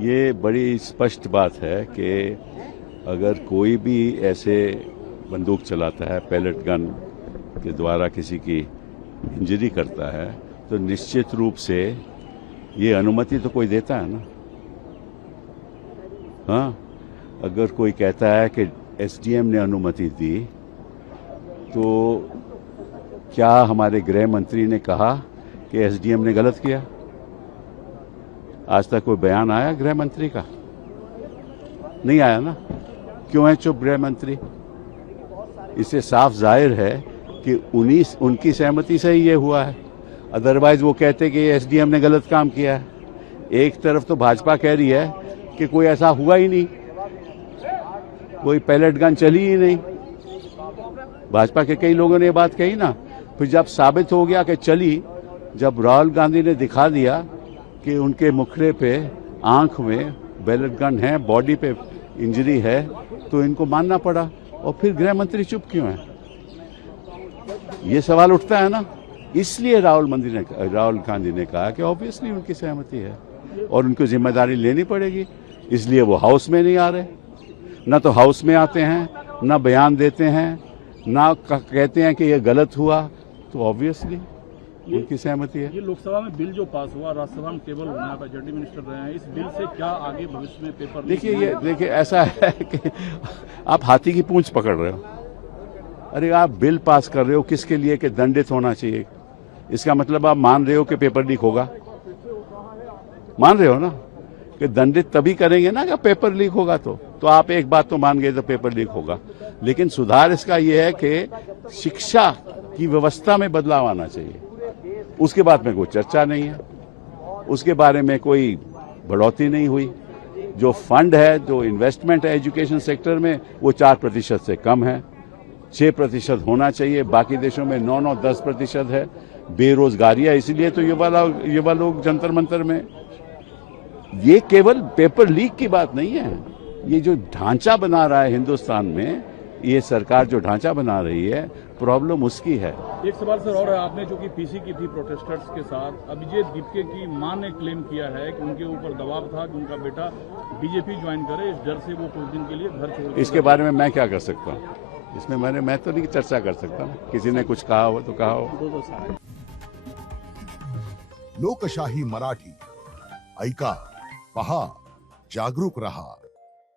ये बड़ी स्पष्ट बात है कि अगर कोई भी ऐसे बंदूक चलाता है, पैलेट गन के द्वारा किसी की इंजरी करता है, तो निश्चित रूप से ये अनुमति तो कोई देता है ना। हाँ, अगर कोई कहता है कि एसडीएम ने अनुमति दी, तो क्या हमारे गृह मंत्री ने कहा कि एसडीएम ने गलत किया? आज तक कोई बयान आया गृह मंत्री का? नहीं आया ना। क्यों है चुप गृह मंत्री? इससे साफ जाहिर है कि उनकी सहमति से ही ये हुआ है। अदरवाइज वो कहते कि एसडीएम ने गलत काम किया है। एक तरफ तो भाजपा कह रही है कि कोई ऐसा हुआ ही नहीं, कोई पैलेट गन चली ही नहीं। भाजपा के कई लोगों ने ये बात कही ना। फिर जब साबित हो गया कि चली, जब राहुल गांधी ने दिखा दिया कि उनके मुखड़े पे, आंख में पैलेट गन है, बॉडी पे इंजरी है, तो इनको मानना पड़ा। और फिर गृह मंत्री चुप क्यों है? ये सवाल उठता है ना। इसलिए राहुल गांधी ने कहा कि ऑब्वियसली उनकी सहमति है और उनको जिम्मेदारी लेनी पड़ेगी। इसलिए वो हाउस में नहीं आ रहे। ना तो हाउस में आते हैं, ना बयान देते हैं, ना कहते हैं कि ये गलत हुआ। तो ऑब्वियसली उनकी सहमति है। ये लोकसभा में बिल जो पास हुआ, राज्यसभा में टेबल होना है, जडी मिनिस्टर रहे हैं, इस बिल से क्या आगे भविष्य में पेपर? देखिए ऐसा है कि आप हाथी की पूंछ पकड़ रहे हो। अरे आप बिल पास कर रहे हो किसके लिए? कि दंडित होना चाहिए। इसका मतलब आप मान रहे हो कि पेपर लीक होगा? मान रहे हो ना कि दंडित तभी करेंगे ना कि पेपर लीक होगा। तो आप एक बात तो मान गए तो पेपर लीक होगा। लेकिन सुधार इसका यह है कि शिक्षा की व्यवस्था में बदलाव आना चाहिए। उसके बाद में कोई चर्चा नहीं है, उसके बारे में कोई बढ़ोतरी नहीं हुई। जो फंड है, जो इन्वेस्टमेंट है एजुकेशन सेक्टर में, वो 4% से कम है। 6% होना चाहिए। बाकी देशों में 9-10% है। बेरोजगारी है, इसीलिए तो युवा लोग जंतर मंतर में। ये केवल पेपर लीक की बात नहीं है। ये जो ढांचा बना रहा है हिंदुस्तान में, ये सरकार जो ढांचा बना रही है, प्रॉब्लम उसकी है। एक सवाल सर और है, आपने जो कि पीसी की थी प्रोटेस्टर्स के साथ, अभिजीत दीपके की मां ने क्लेम किया है कि उनके ऊपर दबाव था कि उनका बेटा बीजेपी ज्वाइन करे, इस डर से वो कुछ दिन के लिए घर छोड़। इसके बारे में मैं क्या कर सकता हूँ? इसमें मैं तो नहीं चर्चा कर सकता। किसी ने कुछ कहा हो तो कहा हो। लोकशाही मराठी ऐका, पहा, जागरूक रहा।